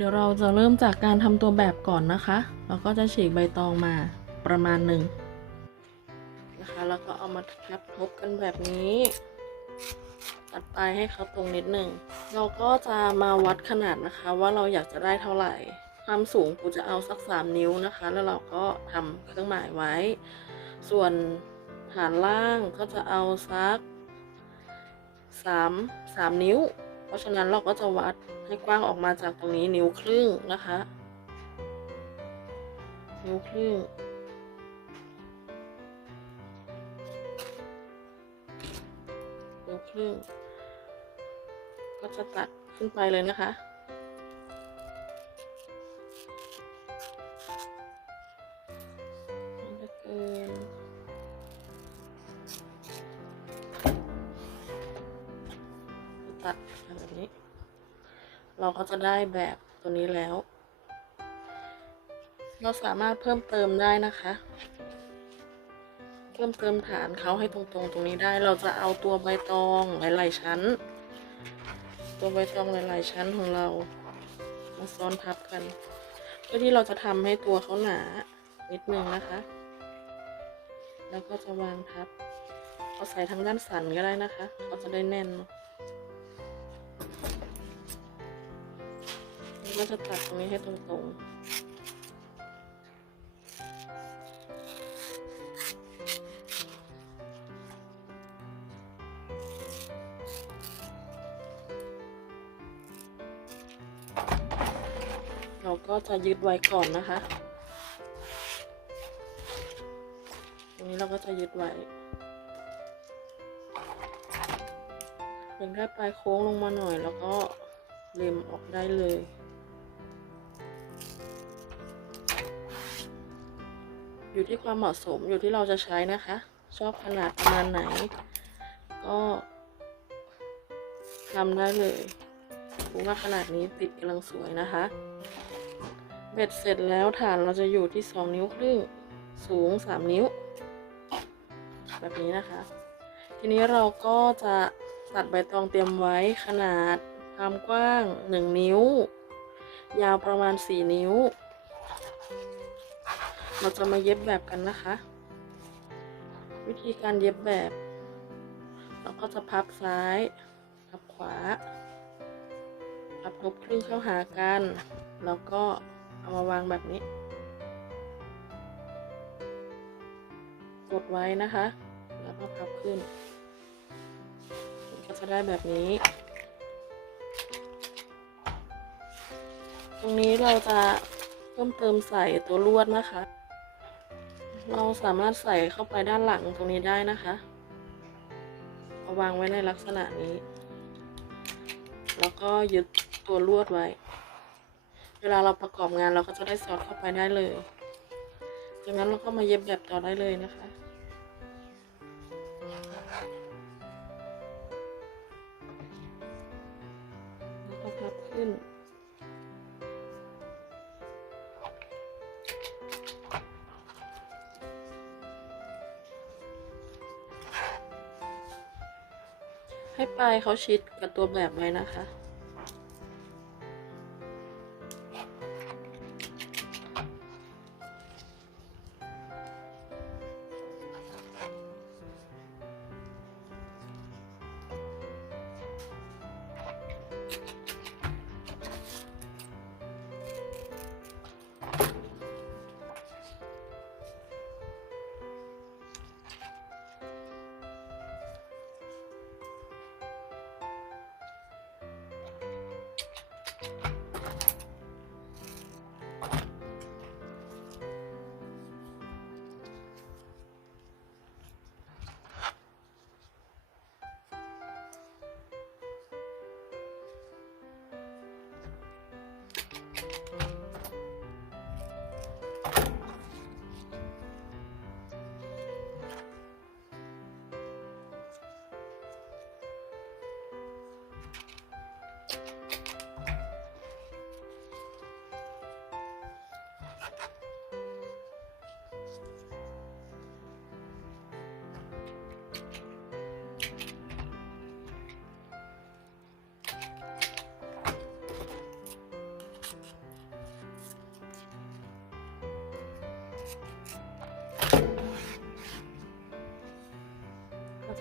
เดี๋ยวเราจะเริ่มจากการทำตัวแบบก่อนนะคะ เราก็จะฉีกใบตองมาประมาณหนึ่งนะคะ แล้วก็เอามาทับทบกันแบบนี้ ตัดปลายให้เขาตรงนิดหนึ่ง เราก็จะมาวัดขนาดนะคะ ว่าเราอยากจะได้เท่าไหร่ ความสูงกูจะเอาสัก3นิ้วนะคะ แล้วเราก็ทำเครื่องหมายไว้ ส่วนฐานล่างก็จะเอาสัก3 3นิ้ว เพราะฉะนั้นเราก็จะวัด ให้กว้างออกมาจากตรงนี้นิ้วครึ่งนะคะ นิ้วครึ่ง นิ้วครึ่ง ก็จะตัดขึ้นไปเลยนะคะ เราก็จะได้แบบตัวนี้แล้ว เราสามารถเพิ่มเติมได้นะคะ เพิ่มเติมฐานเขาให้ตรงๆ ตรงนี้ได้ เราจะเอาตัวใบตองหลายๆชั้น ตัวใบตองหลายๆชั้นของเรา มาซ้อนทับกัน เพื่อที่เราจะทำให้ตัวเขาหนานิดนึงนะคะ แล้วก็จะวางทับเอาใส่ทางด้านสันก็ได้นะคะ ก็จะได้แน่น ก็จะตัดตรงนี้ให้ตรงๆ เราก็จะยึดไว้ก่อนนะคะ ตรงนี้เราก็จะยึดไว้ยังได้ปลายโค้งลงมาหน่อยแล้วก็เล็มออกได้เลย อยู่ที่ความเหมาะสมอยู่ที่เราจะใช้นะคะ ชอบขนาดประมาณไหน ก็ทำได้เลยผมว่าขนาดนี้ติดกำลังสวยนะคะ เบ็ดเสร็จแล้วฐานเราจะอยู่ที่ 2 นิ้วครึ่ง สูง 3 นิ้ว แบบนี้นะคะ ทีนี้เราก็จะตัดใบตองเตรียมไว้ขนาดความกว้าง 1 นิ้ว ยาวประมาณ 4 นิ้ว เราจะมาเย็บแบบกันนะคะ วิธีการเย็บแบบ เราก็จะพับซ้ายพับขวาพับทบครึ่งเข้าหากัน แล้วก็เอามาวางแบบนี้ กดไว้นะคะ แล้วก็พับขึ้นก็จะได้แบบนี้ ตรงนี้เราจะเพิ่มเติมใส่ตัวลวดนะคะ เราสามารถใส่เข้าไปด้านหลังตรงนี้ได้นะคะเอาวางไว้ในลักษณะนี้ แล้วก็ยึดตัวลวดไว้ เวลาเราประกอบงานเราก็จะได้สอดเข้าไปได้เลยจากนั้นเราก็มาเย็บแบบต่อได้เลยนะคะ ให้ปลายเขาชิดกับตัวแบบไว้นะคะ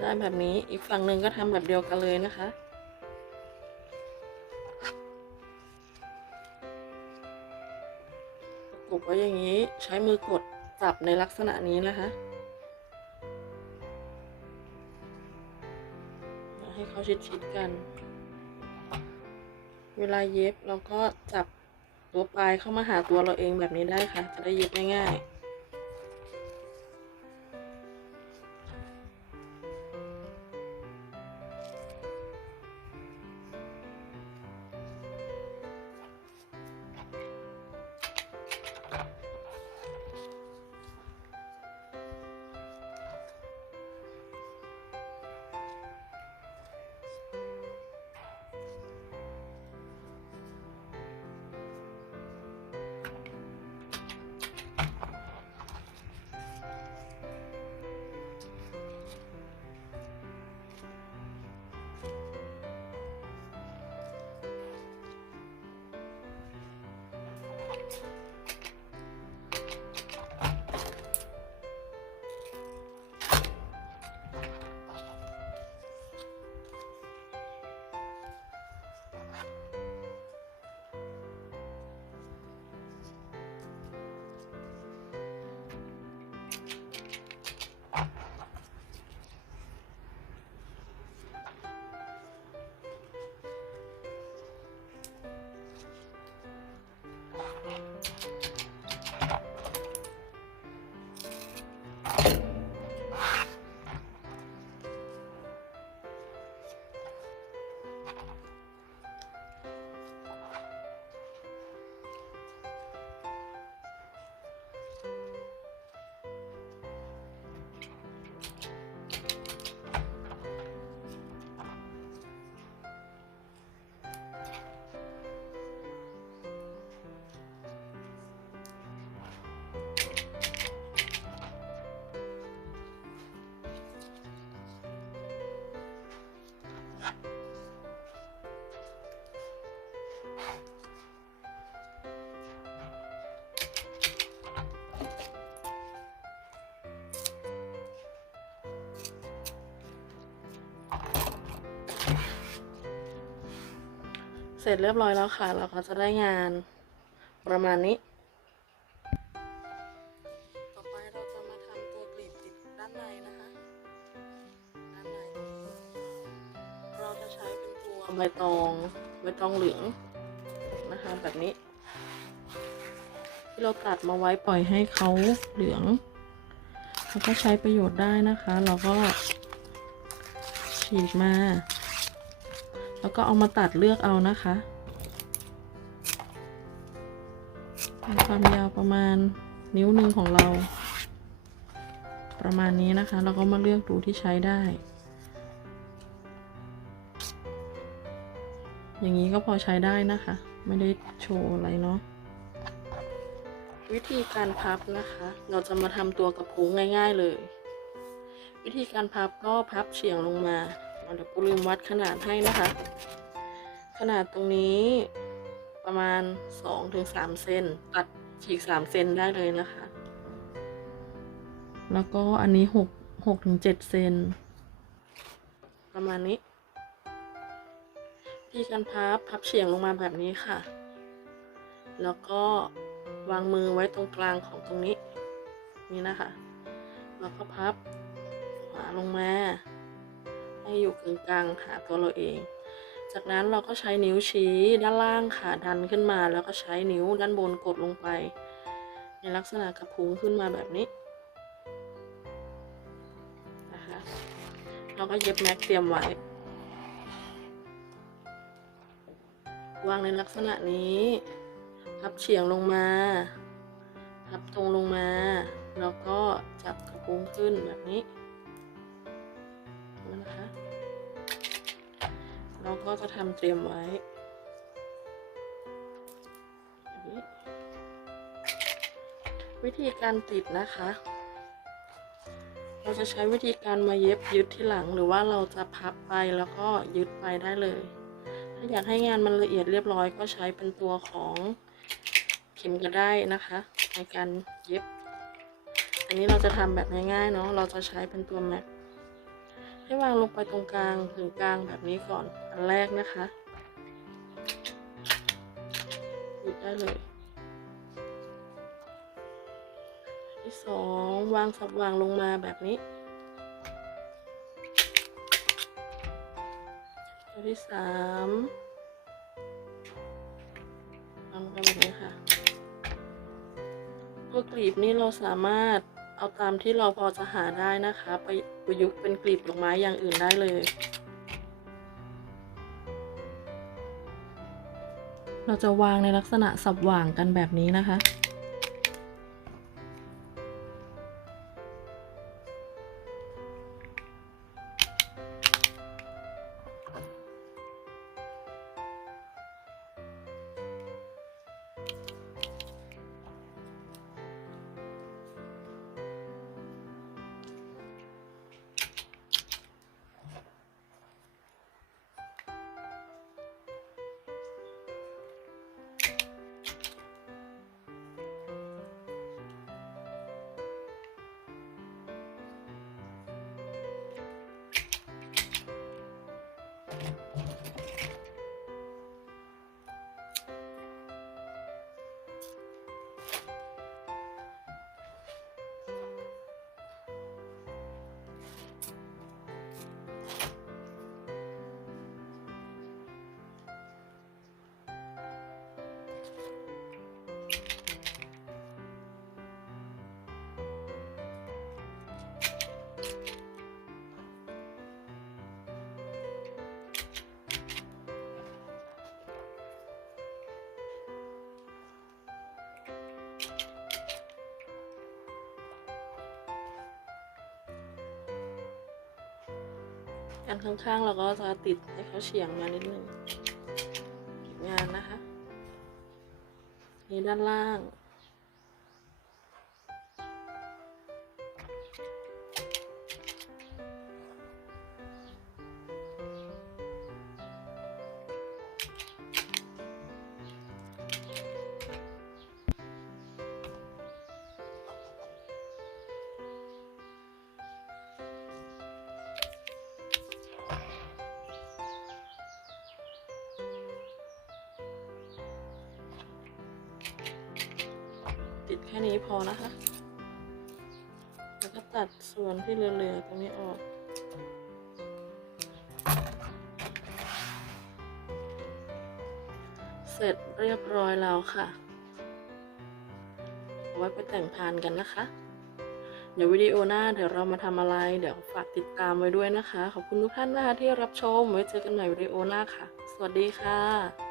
ได้แบบนี้ อีกฝั่งหนึ่งก็ทำแบบเดียวกันเลยนะคะกบไว้อย่างนี้ใช้มือกดจับในลักษณะนี้นะคะ ให้เขาชิดๆกัน เวลาเย็บเราก็จับตัวปลายเข้ามาหาตัวเราเองแบบนี้ได้ค่ะ จะได้เย็บง่ายๆ ร็จเรียบร้อยแล้วค่ะ เราก็จะได้งานประมาณนี้ ต่อไปเราจะมาทำตัวกลีบติดด้านในนะคะ ด้านในตรงนี้เราจะใช้เป็นตัวใบตองใบตองเหลืองนะคะแบบนี้ ที่เราตัดมาไว้ปล่อยให้เขาเหลืองแล้วก็ใช้ประโยชน์ได้นะคะ เราก็ฉีกมา แล้วก็เอามาตัดเลือกเอานะคะเป็นความยาวประมาณนิ้วหนึ่งของเรา ประมาณนี้นะคะ เราก็มาเลือกดูที่ใช้ได้ อย่างนี้ก็พอใช้ได้นะคะ ไม่ได้โชว์อะไรเนาะวิธีการพับนะคะ เราจะมาทำตัวกระพุ้งง่าย ๆเลย วิธีการพับก็พับเฉียงลงมา เดี๋ยวปูลืมวัดขนาดให้นะคะ ขนาดตรงนี้ประมาณ 2-3 เซนตัดฉีก 3 เซนได้เลยนะคะ แล้วก็อันนี้ 6 6-7 เซนประมาณนี้วิธีการพับพับเฉียงลงมาแบบนี้ค่ะ แล้วก็วางมือไว้ตรงกลางของตรงนี้ นี่นะคะ แล้วก็พับขวาลงมา ให้อยู่กลางหาตัวเราเอง จากนั้นเราก็ใช้นิ้วชี้ด้านล่างค่ะดันขึ้นมาแล้วก็ใช้นิ้วด้านบนกดลงไป ในลักษณะกระพุ้งขึ้นมาแบบนี้นะคะเราก็เย็บแม็กเตรียมไว้วางในลักษณะนี้พับเฉียงลงมาพับตรงลงมา แล้วก็จับกระพุ้งขึ้นแบบนี้ ก็จะทำเตรียมไว้วิธีการติดนะคะ เราจะใช้วิธีการมาเย็บยึดที่หลัง หรือว่าเราจะพับไปแล้วก็ยึดไปได้เลย ถ้าอยากให้งานมันละเอียดเรียบร้อยก็ใช้เป็นตัวของเข็มก็ได้นะคะ ในการเย็บ อันนี้เราจะทำแบบง่ายๆเนาะ เราจะใช้เป็นตัวแม็กให้วางลงไปตรงกลางถึงกลางแบบนี้ก่อน แรกนะคะหยุดได้เลย ที่สองวางสับวางลงมาแบบนี้ตัวที่สามวางแบบนี้ค่ะตัวกลีบนี่เราสามารถเอาตามที่เราพอจะหาได้นะคะ ไปประยุกต์เป็นกลีบดอกไม้อย่างอื่นได้เลย เราจะวางในลักษณะสับหว่างกันแบบนี้นะคะ อันข้างๆ เราก็จะติดให้เขาเฉียงมานิดนึงงานนะคะ นี่ด้านล่าง ค่นี้พอนะคะ แล้วก็ตัดส่วนที่เหลือๆตรงนี้ออกเสร็จเรียบร้อยแล้วค่ะ เอาไว้ไปแต่งพานกันนะคะ เดี๋ยววิดีโอหน้าเดี๋ยวเรามาทำอะไร เดี๋ยวฝากติดตามไว้ด้วยนะคะ ขอบคุณทุกท่านนะคะที่รับชม ไว้เจอกันใหม่วิดีโอหน้าค่ะ สวัสดีค่ะ